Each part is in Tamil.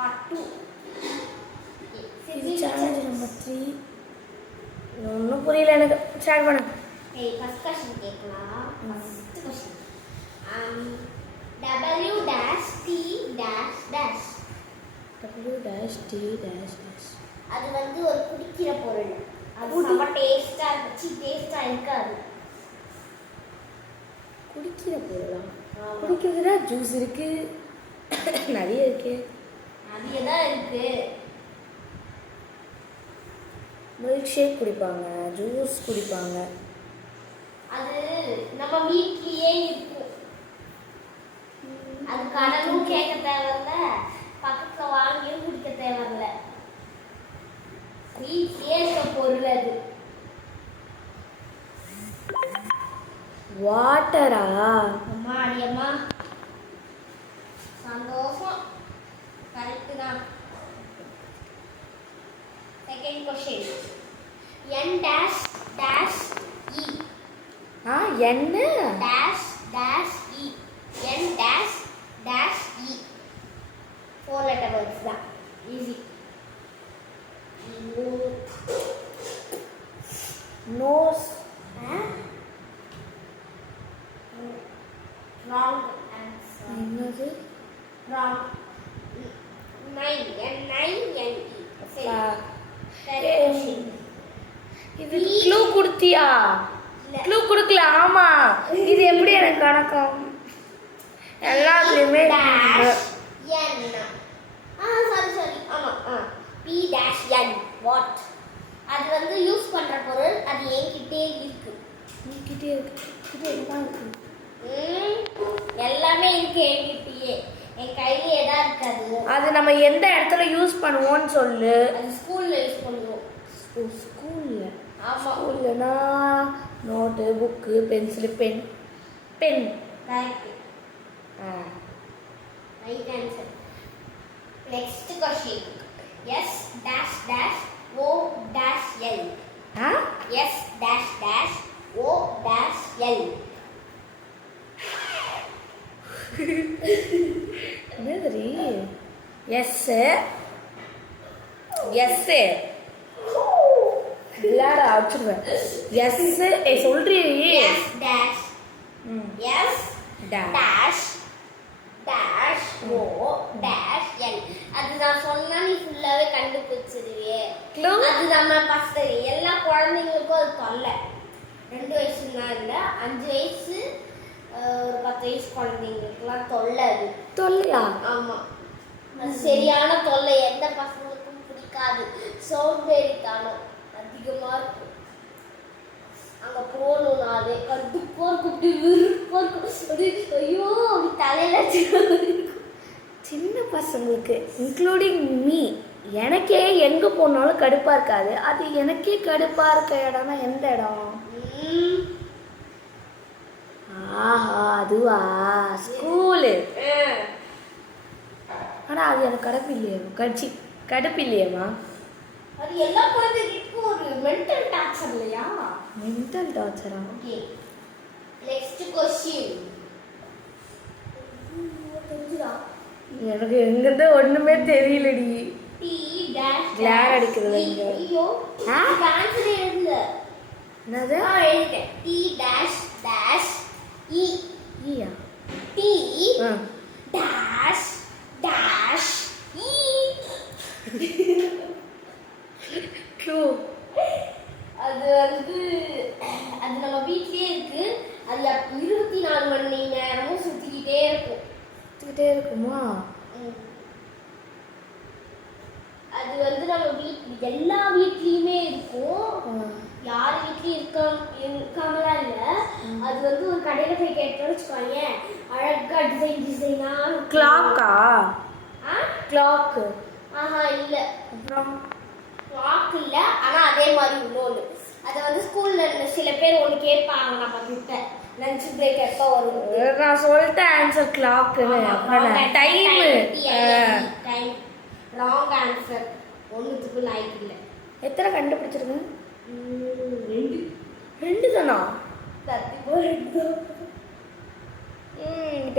part 2. இது சேலஞ்ச் நம்பர் 3. ஒன்றும் புரியல எனக்கு. ஸ்டார்ட் பண்ணு. ஃபர்ஸ்ட் क्वेश्चन கேட்கலாம். First question W dash T dash dash. W dash T dash dash. அது வந்து ஒரு குடிக்கிற பொருள். அது ரொம்ப டேஸ்டா இருக்காது. குடிக்கிற பொருளா? குடிக்கிறதுனா ஜூஸ் இருக்கு, நிறைய இருக்கு. நிறைய தான் இருக்கு. மில்க் ஷேக் குடிப்பாங்க, ஜூஸ் குடிப்பாங்க. அது நம்ம வீட்லயே இருக்கும். அது கடனும் கேட்க தேவையில்ல, பக்கத்துல வாங்கியும் குடிக்க தேவையில்ல. வீட்லயே இருக்க பொருள் அது. வாட்டரா? அம்மா அடியம்மா சந்தோஷம். கரெக்ட் தான். Second question n dash dash e. n dash dash e. n dash dash e. 4 letter words தான். Easy. nose. Wrong answer. என்னது? Wrong. 9 N-I-N-E. அப்பா. சரி. இது க்ளூ கொடுத்தியா? க்ளூ கொடுக்கல. ஆமா, இது எப்படி எனக்கு கணக்கம்? எல்லாத்துலயுமே dash n. sorry ஆமா p dash n. what? அது வந்து யூஸ் பண்ற பொருள். அது என்கிட்டே இருக்கு. என்கிட்டே இருக்கு. எல்லாம் இருக்கு. எல்லாமே இருக்கு என்கிட்டயே. என் கையிலே தான் இருக்காது. அது நம்ம எந்த இடத்துல யூஸ் பண்ணுவோம்னு சொல்லு. அது ஸ்கூல்ல யூஸ் பண்ணுவோம். ஸ்கூல்ல? ஆமா. ஸ்கூல்லனா note, book, pencil, pen. Correct. Right answer. Next question s dash dash o dash l. s dash dash o dash l. என்னது? எஸ் விளையாட ஆச்சுருவேன். S சொல்றீ. s dash s dash dash o dash l. அது நான் சொன்னா நீ ஃபுல்லாவே கண்டுபிடிச்சிருவியே. அது நம்ம ஃபர்ஸ்ட் எல்லா குழந்தைங்களுக்கும் அது தொல்லை. 2 வயசுலாம் இல்ல, 5 வயசு ஒரு 10 வயசு குழந்தைங்களுக்குலாம் தொல்லை. அது தொல்லையா? ஆமா, அது சரியான தொல்லை. எந்த பசங்களுக்கும் பிடிக்காது. சோம்பேறித்தனம் அதிகமா இருக்கும். அங்க போகணும்னாலே கடுப்பா இருக்கும், விருப்பா இருக்கும். ஐயோ, அப்படி தலையில சின்ன பசங்களுக்கு இன்க்ளூடிங் மீ, எனக்கே எங்கே போனாலும் கடுப்பாக இருக்காது. அது எனக்கே கடுப்பாக இருக்க இடம்னா எந்த இடம்? ஆஹா, அதுவா? ஸ்கூலு. ஆனால் அது எனக்கு கடுப்பு இல்லையா? கடுப்பு இல்லையாம்மா? அது எல்லா குழந்தைகளுக்கும் ஒரு மென்டல் டார்ச்சர் இல்லையா? மென்டல் டார்ச்சரா? Okay, next question. எனக்கு எங்கிருந்து ஒண்ணுமே தெரியலடி. டி டாஷ் கிளார் அடிக்குது இங்க. ஐயோ, ஆன்சர் எழுதுல. என்னது? எழுதுறேன். டி டாஷ் டாஷ் இ. ஈயா? டி டாஷ் டாஷ் இ. க்ளூ. அது வந்து அது நம்ம வீட்லயே இருக்கு. அது 24 மணி நேரமும் சுத்திக்கிட்டே இருக்கும். சுத்திக்கிட்டே இருக்குமா? அது வந்து நம்ம எல்லா வீட்லயுமே இருக்கும். யார் வீட்லயும் இருக்காமலா இல்ல. அது வந்து ஒரு கடையில போய் கேட்டோம்னு வச்சுக்கோங்க, அழகா டிசைனா. கிளாக்கா? கிளாக்? ஆஹா இல்ல. அப்புறம் கிளாக் இல்ல, ஆனா அதே மாதிரி இன்னொன்று. அதை வந்து ஸ்கூல்ல சில பேர் ஒன்று கேட்பாங்க நம்ம கிட்ட, லஞ்ச் பிரேக் எப்போ வரும். நான் சொல்லிட்டேன் ஆன்சர் கிளாக்குன்னு. டைம். Wrong answer. ஒன்றுத்துக்கு லைக் இல்லை. எத்தனை கண்டுபிடிச்சிருக்கேன்? 2 தானா? இப்போ இப்போ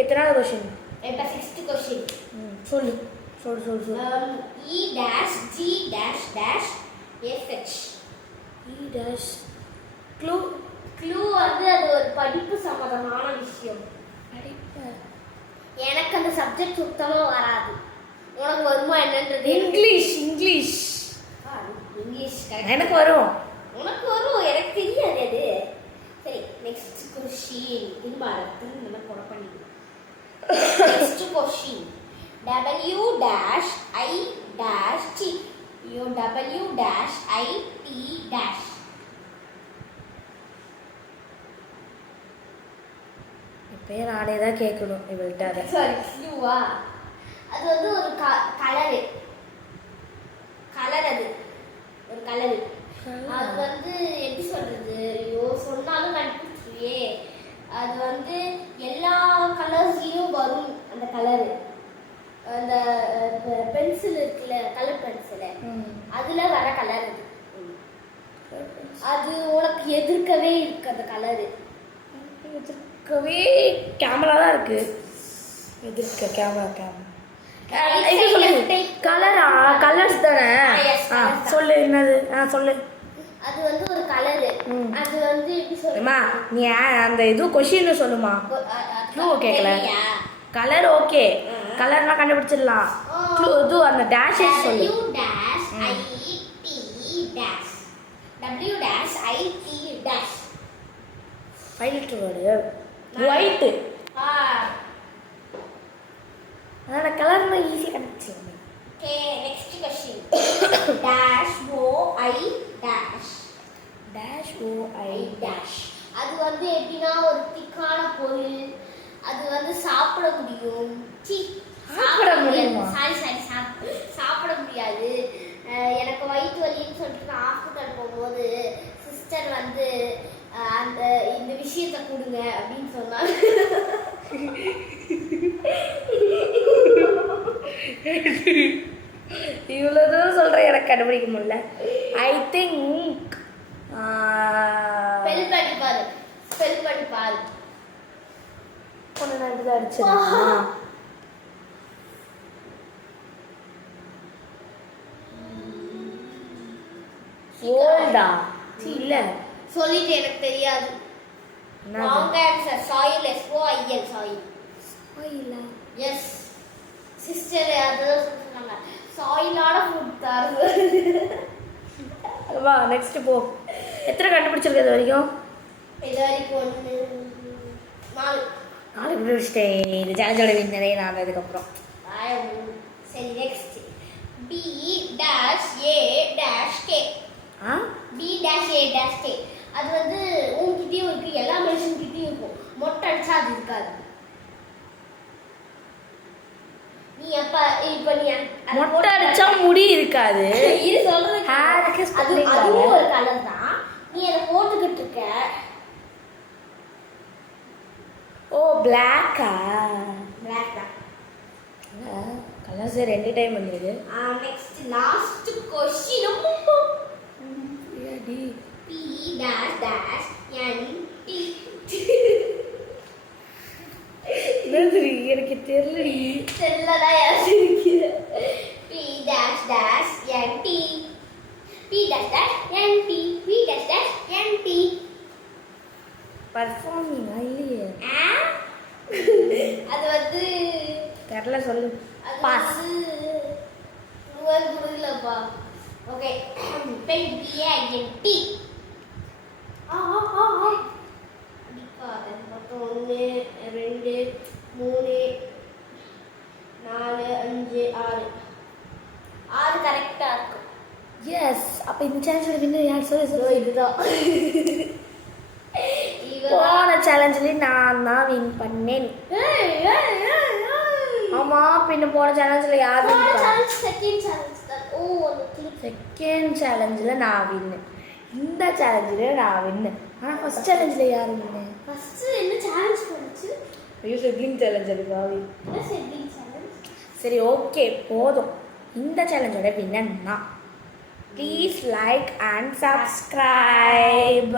எத்தனாவது கொஸ்டின்? இப்போ 6th क्वेश्चन. சொல்லு சொல்லு. E dash G dash dash SH. E dash clue வந்து அது ஒரு படிப்பு சம்பந்தமான விஷயம். படிப்பு. எனக்கு அந்த சப்ஜெக்ட் சுத்தமா வராது. உனக்கு வருமா என்னன்றது? இங்கிலீஷ். இங்கிலீஷ் எனக்கு வரும். உனக்கு வரும், எனக்கு தெரியாது அது. சரி, நெக்ஸ்ட் क्वेश्चन. இன்பாரத்தில் நம்ம போட பண்ணிடுவோம். Next question. W dash I dash T. W dash I T dash. இப்பயே நானே தான் கேட்கணும் இவள்கிட்ட அதை. சாரி, க்ளூவா? அது வந்து ஒரு கலரு. அது ஒரு கலரு. அது வந்து எப்படி சொல்றது? ஐயோ, சொன்னாலும் கண்டுபிடிச்சிருவே. அது வந்து எல்லா கலர்ஸ்லயும் வரும் அந்த கலரு. அந்த பென்சில் இருக்குல்ல, கலர் பென்சில், அதுல வர கலர் அது. அது உனக்கு எதிர்க்கவே இருக்கு அந்த கலரு. எதிர்க்கவே கேமரா தான் இருக்கு. எதிர்க்க கேமரா கலரா? கலர்ஸ் தானே. சொல்லு என்னது? சொல்லு. அது வந்து ஒரு கலரு. அது வந்து எப்படி சொல்லுமா? நீ அந்த இது क्वेश्चन சொல்லுமா? க்ளூ கேக்கல. கலர் ஓகே, கலர்னா கண்டுபிடிச்சிடலாம். க்ளூ இது அந்த டேஷ் சொல்லு. W dash I T dash. W dash I T dash. Filed word white. அத கலர்னா ஈஸியா கண்டுபிடிச்சிடலாம். Okay, next question. dash O I dash. dash O I dash. அது வந்து எப்படின்னா ஒரு திக்கான பொருள். அது வந்து சாப்பிட முடியும். சாப்பிட முடியுமா? சாரி, சாப்பிட முடியாது. எனக்கு வயிற்று வலின்னு சொல்லிட்டு நான் ஹாஸ்பிட்டல் போகும்போது சிஸ்டர் வந்து இந்த விஷயத்தை கொடுங்க அப்படின்னு சொன்னாங்க. இவ்வளோதான் சொல்கிறேன், எனக்கு கண்டுபிடிக்க முடியல. ஐ திங்க் ஸ்பெல் பண்ணி பாரு. ஒன்று ரெண்டு தான் அடிச்சிருக்கேன். ஓல்டா? இல்ல, சொல்லிட்டு எனக்கு தெரியாது. Wrong answer. Soil. SOIL. Soil. சாயிலா? எஸ் சிஸ்டர், அதான் சொன்னாங்க. சாயிலான ஃபுட் தாருங்க. வா நெக்ஸ்ட் போ. எத்தனை கண்டுபிடிச்சிருக்க இது வரைக்கும்? இது வரைக்கும் 4 கண்டுபிடிச்சிட்டேன். இது சேலஞ்சோட வின்னரே நான் இதுக்கப்புறம். சரி, next. B dash A dash K. B dash A dash K. அது வந்து உன்கிட்டயும் இருக்கு, எல்லா மனுஷன்கிட்டயும் இருக்கும். மொட்டை அடிச்சா அது இருக்காது. நீ இப்ப நீ மொட்டை அடிச்சா முடி இருக்காது. இது சொல்றது அதுவும் ஒரு கலர் தான். நீ அதை போட்டுக்கிட்டு இருக்க. ஓ, பிளாக்கா? பிளாக் தான். கலர்ஸ் 2 டைம் வந்தது. Next last question. P dash dash N T. எனக்கு தெரியலடி. தெரியலடா, யாருக்கு? P dash dash N T. P dash dash N T. P dash dash N T. பர்ஃபார்மிங்கா இல்லையே? அது வந்து தெரியல, சொல்லு. பாஸ். குடுங்கலப்பா. Okay, pen PANT. அடிக்காத. மொத்தம் 1 2 3 4 5 6 கரெக்டா இருக்கு. எஸ். அப்ப இந்த சேலஞ்சோட வின்னர் யார்? சொல்லு. இதுதான். போன சேலஞ்சில் நான் தான் வின் பண்ணேன். ஆமா, பின்ன போன சேலஞ்சில் யார் வின் பண்ணா? செகண்ட் சேலஞ்ச் தான். ஓ, அந்த செகண்ட் சேலஞ்சில் நான் வின்னு. இந்த சேலஞ்சில் நான் வின்னு. ஆனால் ஃபர்ஸ்ட் சேலஞ்சில் யார் வின்னு? ஃபர்ஸ்ட் என்ன சேலஞ்ச் பண்ணுச்சு? ஐயோ, சிப்ளிங் சேலஞ்ச். அது பாவி. என்ன சிப்ளிங் சேலஞ்ச்? சரி, ஓகே, போதும். இந்த சேலஞ்சோட வின்னர் நான். Please like and subscribe.